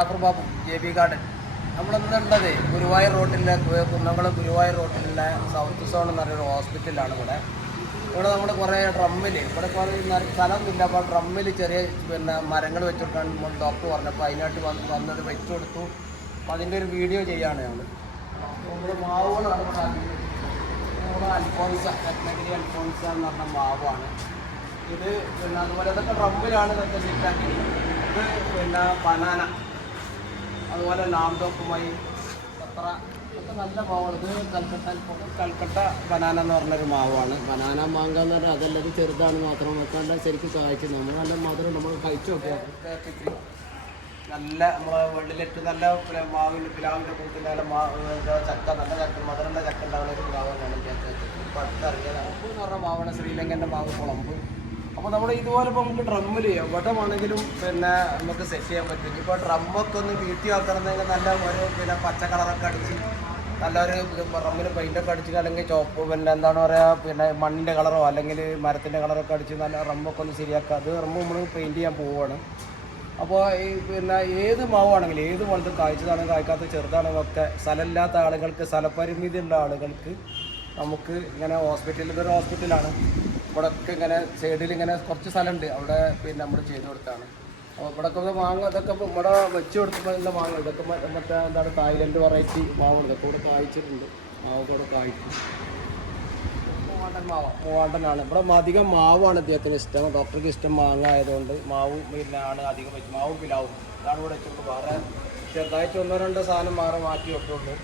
Jafar Babu J B garden നമ്മളിന്നുള്ളത് Guruvayur റോട്ടിലെ കുന്നംകുളം ഗുരുവായൂർ റോട്ടിലെ south zone എന്ന് പറയുന്ന ഹോസ്പിറ്റലാണ് ഇവിടെ. ഇവിടെ നമ്മൾ കുറേ ഡ്രമ്മിൽ ഇവിടെ കുറേ സ്ഥലം സ്ഥലമൊന്നുമില്ല. അപ്പോൾ ഡ്രമ്മിൽ ചെറിയ പിന്നെ മരങ്ങൾ വെച്ച് നമ്മൾ ഡോക്ടർ പറഞ്ഞപ്പോൾ അതിനായിട്ട് വന്ന് വന്നത് വെച്ച് കൊടുത്തു അപ്പോൾ അതിന്റെ ഒരു വീഡിയോ ചെയ്യാണ് ഞങ്ങൾ. നമ്മൾ മാവുകളാണ് നമ്മുടെ അൽഫോൺസ രത്നഗിരി അൽഫോൺസ എന്ന് പറഞ്ഞ മാവാണ്. ഇത് പിന്നെ അതുപോലെ ഇതൊക്കെ ഡ്രമ്മിലാണ് ഇത് പിന്നെ ബനാന. അതുപോലെ ലാംഡോപ്പുമായി പത്ര ഒക്കെ നല്ല മാവാണ്. ഇത് കൽക്കട്ട കൽക്കട്ട ബനാന എന്ന് പറഞ്ഞൊരു മാവാണ്. ബനാന മാങ്ക എന്ന് പറഞ്ഞാൽ അതല്ലത് ചെറുതാണ് മാത്രം. വെക്കാണ്ട് ശരിക്കും കായ്ച്ചു നമ്മൾ നല്ല മധുരം നമ്മൾ കഴിച്ചു നോക്കിയാൽ നല്ല വെള്ളിലിട്ട് നല്ല മാവിൽ പിലാവിന്റെ കൂട്ടിൽ നല്ല മാ ചക്ക നല്ല ചക്ക മധുരന്റെ ചക്ക ഉണ്ടാവുന്ന ഒരു പ്ലാവാണ് പടുത്തിറങ്ങിയത് ഉപ്പ് എന്ന് പറഞ്ഞ മാവാണ് ശ്രീലങ്കന്റെ മാവ് കുളമ്പ്. അപ്പോൾ നമ്മൾ ഇതുപോലെ ഇപ്പോൾ നമുക്ക് ഡ്രമ്മിൽ എവിടെ വേണമെങ്കിലും പിന്നെ നമുക്ക് സെറ്റ് ചെയ്യാൻ പറ്റും. ഇപ്പോൾ ഡ്രമ്മൊക്കെ ഒന്ന് വീട്ടിൽ വെക്കണമെന്നെങ്കിൽ നല്ല ഒരു പിന്നെ പച്ച കളറൊക്കെ അടിച്ച് നല്ലൊരു ഡ്രമ്മിൽ പെയിന്റൊക്കെ അടിച്ച് അല്ലെങ്കിൽ ചോപ്പ് പിന്നെ എന്താണ് പറയുക പിന്നെ മണ്ണിന്റെ കളറോ അല്ലെങ്കിൽ മരത്തിന്റെ കളറൊക്കെ അടിച്ച് നല്ല റമ്മൊക്കെ ഒന്ന് ശരിയാക്കുക. അത് റമ്മ് നമ്മൾ പെയിന്റ് ചെയ്യാൻ പോവുകയാണ് അപ്പോൾ ഈ പിന്നെ ഏത് മാവാണെങ്കിലും ഏത് മണത്തും കായ്ച്ചതാണ് കായ്ക്കാത്ത ചെറുതാണെങ്കിലും ഒക്കെ സ്ഥലമില്ലാത്ത ആളുകൾക്ക് സ്ഥലപരിമിതി ഉള്ള ആളുകൾക്ക് നമുക്ക് ഇങ്ങനെ ഹോസ്പിറ്റലിൽ ഒരു ഹോസ്പിറ്റലാണ് ഇവിടെ ഒക്കെ ഇങ്ങനെ സൈഡിൽ ഇങ്ങനെ കുറച്ച് സ്ഥലമുണ്ട്. അവിടെ പിന്നെ നമ്മൾ ചെയ്ത് കൊടുത്താണ്. അപ്പോൾ ഇവിടെ ഒക്കെ മാങ്ങ ഇതൊക്കെ ഇവിടെ വെച്ച് കൊടുക്കുമ്പോൾ ഉള്ള മാങ്ങ. ഇതൊക്കെ മറ്റേ എന്താണ് തായ്ലൻഡ് വെറൈറ്റി മാവുണ്ട് ഇതൊക്കെ ഇവിടെ കായ്ച്ചിട്ടുണ്ട്. മാവൊക്കെ ഇവിടെ കായ്ക്കും. മൂവാണ്ടൻ മാവ. മൂവാണ്ടനാണ്. ഇവിടെ അധികം മാവാണ് അദ്ദേഹത്തിന് ഇഷ്ടം. ഡോക്ടർക്ക് ഇഷ്ടം മാങ്ങ ആയതുകൊണ്ട് മാവ് പിന്നെ ആണ് അധികം വെച്ച് മാവും പിലാവും. ഇതാണ് ഇവിടെ വെച്ചിട്ട് വേറെ ചെറുതായിട്ട് ഒന്നോ രണ്ടോ സാധനം മാറി മാറ്റി വെക്കുള്ളൂ.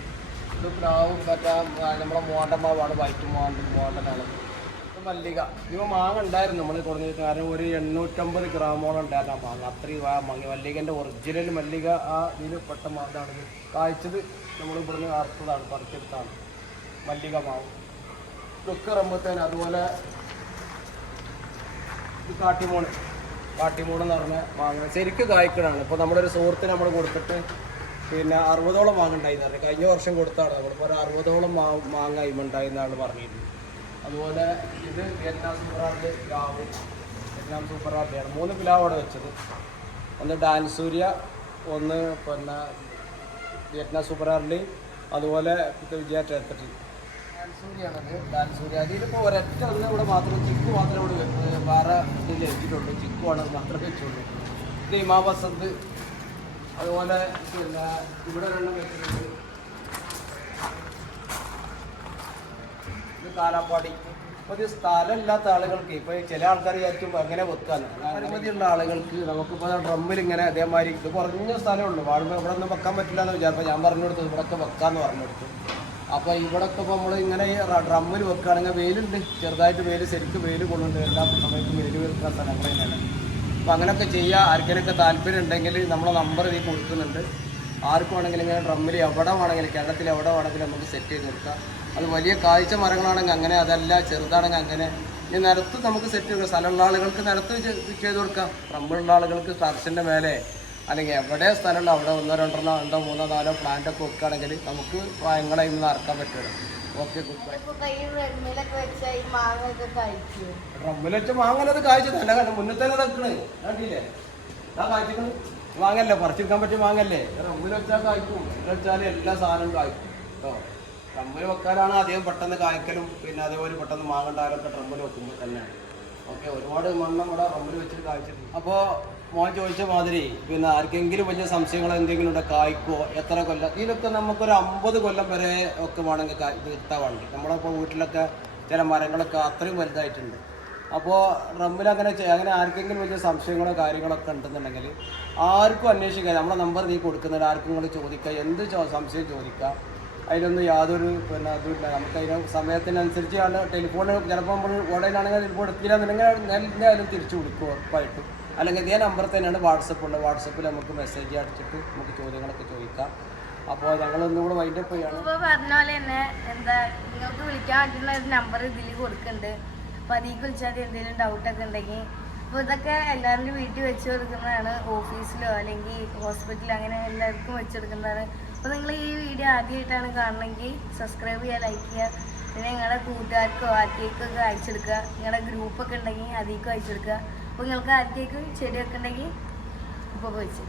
ഇത് പ്ലാവും മറ്റേ നമ്മുടെ മൂവാണ്ടൻ മാവാണ്. വൈറ്റ് മൂവാണ്ടൻ മൂവാണ്ടനാണ്. മല്ലിക. ഇവ മാങ്ങ ഉണ്ടായിരുന്നു നമ്മൾ കുറഞ്ഞ കാരണം ഒരു എണ്ണൂറ്റമ്പത് ഗ്രാമോളം ഉണ്ടായിരുന്നു. മാങ്ങ അത്രയും ആ മാങ്ങ മല്ലികന്റെ ഒറിജിനൽ മല്ലിക ആ ഇതിൽ പെട്ട മാതാണ് കായ്ച്ചത് നമ്മൾ ഇവിടുന്ന് അറുത്തതാണ് പറിച്ചെടുത്താണ്. മല്ലിക മാവ്. ലുക്ക് റമ്പത്തേന് അതുപോലെ കാട്ടിമൂണ്. കാട്ടിമൂണ് എന്ന് പറഞ്ഞ മാങ്ങ. ശരിക്കും കായ്ക്കണാണ് ഇപ്പോൾ നമ്മുടെ ഒരു സുഹൃത്തിന് നമ്മൾ കൊടുത്തിട്ട് പിന്നെ അറുപതോളം മാങ്ങ ഉണ്ടായിരുന്നു കഴിഞ്ഞ വർഷം കൊടുത്താണ്. നമ്മളിപ്പോൾ ഒരു അറുപതോളം മാങ്ങ ഇമുണ്ടായിരുന്നാണ് പറഞ്ഞിരുന്നത്. അതുപോലെ ഇത് വിയറ്റ്നാം സൂപ്പർ ആർട്ട് പ്ലാവ് വിയറ്റ്നാം സൂപ്പർ ആർട്ടിയാണ് മൂന്ന് പ്ലാവാണ് വെച്ചത്. ഒന്ന് ഡാൻസൂര്യ ഒന്ന് പിന്നെ വിയറ്റ്നാം സൂപ്പർ ആർട്ടി അതുപോലെ വിജയ ക്ഷേത്രത്തിൽ. ഡാൻസൂരിയാണത് സൂര്യ അതിലിപ്പോൾ ഒരൊറ്റ ഒന്ന് ഇവിടെ മാത്രം ചിക്കു മാത്രമേ ഇവിടെ വേറെ ഇതിൽ വെച്ചിട്ടുള്ളൂ ചിക്കുവാണ് മാത്രമേ വെച്ചുള്ളൂ. ഇത് ഇമാ വസന്ത് അതുപോലെ പിന്നെ ഇവിടെ രണ്ടും വെച്ചിട്ടുണ്ട്. കാലാപ്പാടി ഇത് സ്ഥലമില്ലാത്ത ആളുകൾക്ക് ഇപ്പോൾ ചില ആൾക്കാർ വിചാരിക്കും എങ്ങനെ വെക്കാന്ന്. അനുമതിയുള്ള ആളുകൾക്ക് നമുക്കിപ്പോൾ ഡ്രമ്മിൽ ഇങ്ങനെ അതേമാതിരി ഇത് കുറഞ്ഞ സ്ഥലമേ ഉള്ളൂ. വാടുമ്പോൾ ഇവിടെ ഒന്നും വെക്കാൻ പറ്റില്ല എന്ന് വിചാരിപ്പോൾ ഞാൻ പറഞ്ഞു കൊടുത്തു ഇവിടെയൊക്കെ വെക്കാമെന്ന് പറഞ്ഞു കൊടുത്തു അപ്പോൾ ഇവിടെയൊക്കെ നമ്മൾ ഇങ്ങനെ ഡ്രമ്മിൽ വെക്കുകയാണെങ്കിൽ വെയിലുണ്ട്. ചെറുതായിട്ട് വെയിൽ ശരിക്കും വെയിൽ കൊള്ളുന്നുണ്ട്. എല്ലാ സമയത്തും വെയിൽ വെക്കാൻ സ്ഥലങ്ങൾ തന്നെയാണ്. അപ്പോൾ അങ്ങനെയൊക്കെ ചെയ്യുക ആർക്കെങ്കിലൊക്കെ താല്പര്യം ഉണ്ടെങ്കിൽ നമ്മളെ നമ്പർ ഇതിൽ കൊടുക്കുന്നുണ്ട്. ആർക്കും വേണമെങ്കിലും ഇങ്ങനെ ഡ്രമ്മിൽ എവിടെ വേണമെങ്കിലും കേരളത്തിൽ എവിടെ വേണമെങ്കിലും നമുക്ക് സെറ്റ് ചെയ്ത് കൊടുക്കാം. അത് വലിയ കാഴ്ച മരങ്ങളാണെങ്കിൽ അങ്ങനെ അതല്ല ചെറുതാണെങ്കിൽ അങ്ങനെ. ഇനി നിരത്ത് നമുക്ക് സെറ്റ് ചെയ്ത് സ്ഥലമുള്ള ആളുകൾക്ക് നിരത്ത് ചെയ്ത് കൊടുക്കാം. ഡ്രമ്മിലുള്ള ആളുകൾക്ക് സർച്ചിന്റെ മേലെ അല്ലെങ്കിൽ എവിടെ സ്ഥലമുള്ള അവിടെ ഒന്നോ രണ്ടെണ്ണോ രണ്ടോ മൂന്നോ നാലോ പ്ലാന്റ് ഒക്കെ വെക്കുകയാണെങ്കിൽ നമുക്ക് പ്രായങ്ങളെ ഇന്ന് നടക്കാൻ പറ്റുമല്ലോ ഓക്കെ ഗുഡ് ബൈ ഡ്രമ്മിൽ വെച്ച് മാങ്ങലത് കാഴ്ച തന്നെ മുന്നേ തന്നെ നിൽക്കണേ കണ്ടില്ലേ? ആ കാഴ്ചകൾ വാങ്ങല്ലേ പറിച്ചെടുക്കാൻ പറ്റിയ വാങ്ങല്ലേ? റമ്മിൽ വെച്ചാൽ കായ്ക്കും റമ്മിൽ വെച്ചാൽ എല്ലാ സാധനവും കായ്ക്കും കേട്ടോ റമ്മിൽ വെക്കാനാണ് അധികം പെട്ടെന്ന് കായ്ക്കലും പിന്നെ അതേപോലെ പെട്ടെന്ന് മാങ്ങണ്ടായാലൊക്കെ റമ്മിൽ വെക്കുമ്പോൾ തന്നെയാണ് ഓക്കെ ഒരുപാട് മണ്ണ് ഇവിടെ റമ്മിൽ വെച്ചിട്ട് കായ്ച്ചിട്ടുണ്ട് അപ്പോൾ മോൻ ചോദിച്ച മാതിരി പിന്നെ ആർക്കെങ്കിലും വലിയ സംശയങ്ങൾ എന്തെങ്കിലും ഉണ്ടോ? കായ്ക്കോ എത്ര കൊല്ലം? ഇതിലൊക്കെ നമുക്കൊരു അമ്പത് കൊല്ലം വരെ ഒക്കെ വേണമെങ്കിൽ കായ് തീർത്താൻ വേണ്ടി. നമ്മളിപ്പോൾ വീട്ടിലൊക്കെ ചില മരങ്ങളൊക്കെ അത്രയും വലുതായിട്ടുണ്ട്. അപ്പോൾ റമ്മിൽ അങ്ങനെ അങ്ങനെ ആർക്കെങ്കിലും വലിയ സംശയങ്ങളോ കാര്യങ്ങളൊക്കെ ഉണ്ടെന്നുണ്ടെങ്കിൽ ആർക്കും അന്വേഷിക്കുക നമ്മളെ നമ്പർ നീ കൊടുക്കുന്നത് ആർക്കും നിങ്ങൾ ചോദിക്കുക എന്ത് സംശയം ചോദിക്കുക അതിലൊന്നും യാതൊരു പിന്നെ അതുമില്ല. നമുക്ക് അതിന് സമയത്തിനനുസരിച്ച് ആണ് ടെലിഫോൺ ചിലപ്പോൾ നമ്മൾ ഓൺലൈനാണെങ്കിൽ ടെലിഫോൺ എടുത്തില്ലാന്നുണ്ടെങ്കിൽ എന്തായാലും തിരിച്ചു വിളിക്കും ഉറപ്പായിട്ടും. അല്ലെങ്കിൽ ഇതേ നമ്പർ തന്നെയാണ് വാട്സപ്പ് ഉണ്ട് വാട്സപ്പിൽ നമുക്ക് മെസ്സേജ് അടിച്ചിട്ട് നമുക്ക് ചോദ്യങ്ങളൊക്കെ ചോദിക്കാം. അപ്പോൾ ഞങ്ങൾ ഒന്നുകൂടെ ചെയ്യാണ്. ഇപ്പൊ പറഞ്ഞ പോലെ തന്നെ എന്താ നിങ്ങൾക്ക് വിളിക്കാൻ പറ്റുന്ന നമ്പർ ഇതിൽ കൊടുക്കുന്നുണ്ട് അപ്പൊ അതീ വിളിച്ചാൽ എന്തെങ്കിലും ഡൗട്ട് ഒക്കെ ഉണ്ടെങ്കിൽ അപ്പോൾ ഇതൊക്കെ എല്ലാവരുടെ വീട്ടിൽ വെച്ച് കൊടുക്കുന്നതാണ് ഓഫീസിലോ അല്ലെങ്കിൽ ഹോസ്പിറ്റലിലോ അങ്ങനെ എല്ലാവർക്കും വെച്ച് കൊടുക്കുന്നതാണ്. അപ്പോൾ നിങ്ങൾ ഈ വീഡിയോ ആദ്യമായിട്ടാണ് കാണണമെങ്കിൽ സബ്സ്ക്രൈബ് ചെയ്യുക ലൈക്ക് ചെയ്യുക. പിന്നെ നിങ്ങളുടെ കൂട്ടുകാർക്കോ ആർക്കേക്കൊക്കെ അയച്ചെടുക്കുക നിങ്ങളുടെ ഗ്രൂപ്പൊക്കെ ഉണ്ടെങ്കിൽ അതിലേക്കും അയച്ചെടുക്കുക അപ്പോൾ നിങ്ങൾക്ക് ആർക്കേക്കും ചെടിയൊക്കെ ഉണ്ടെങ്കിൽ ഇപ്പോൾ വെച്ച്